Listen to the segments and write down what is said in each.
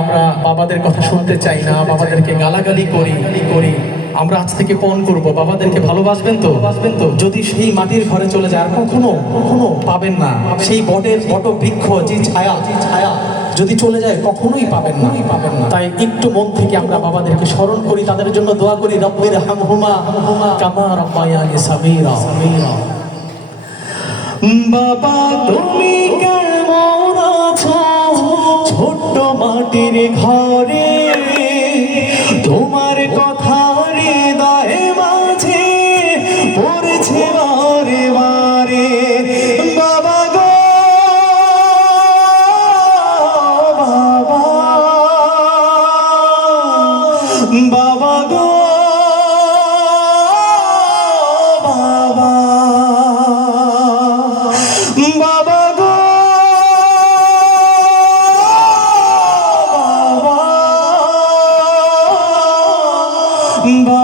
আমরা বাবাদের কথা শুনতে চাই না, বাবাদেরকে গালাগালি করি করি। আমরা আজ থেকে পণ করব, বাবাদেরকে ভালোবাসবেন তো? বাসবেন তো যদি সেই মাটির ঘরে চলে যায়, আর কখনো কখনো পাবেন না। সেই বটের বট বৃক্ষ যে ছায়া যে ছায়া, যদি চলে যায়, কখনোই পাবেন না। পাবেন না তাই একটু মন থেকে আমরা বাবাদেরকে স্মরণ করি, তাদের জন্য দোয়া করি রব্বির হামহুমা কামা রব্বায়ানি সাগীরা সাগীরা। বাবা, তুমি ঘরে তোমার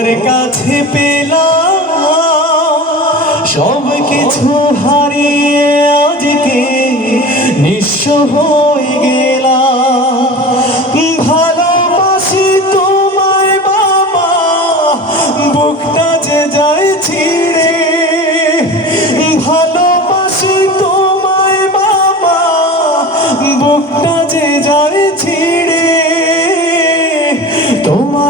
তোমার কাছে পেলাম, সব কিছু হারিয়ে আজকে নিঃস্ব হয়ে গেলাম। ভালোবাসি তোমায় বাবা, বুকটা যে যায় ছিঁড়ে। ভালোবাসি তোমায় বাবা, বুকটা যে যায় ছিঁড়ে। তোমার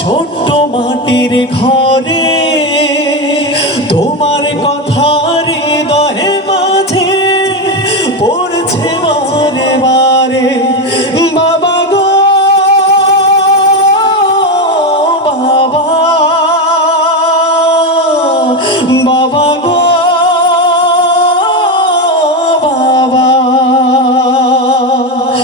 ছোট্ট মাটির ঘরে।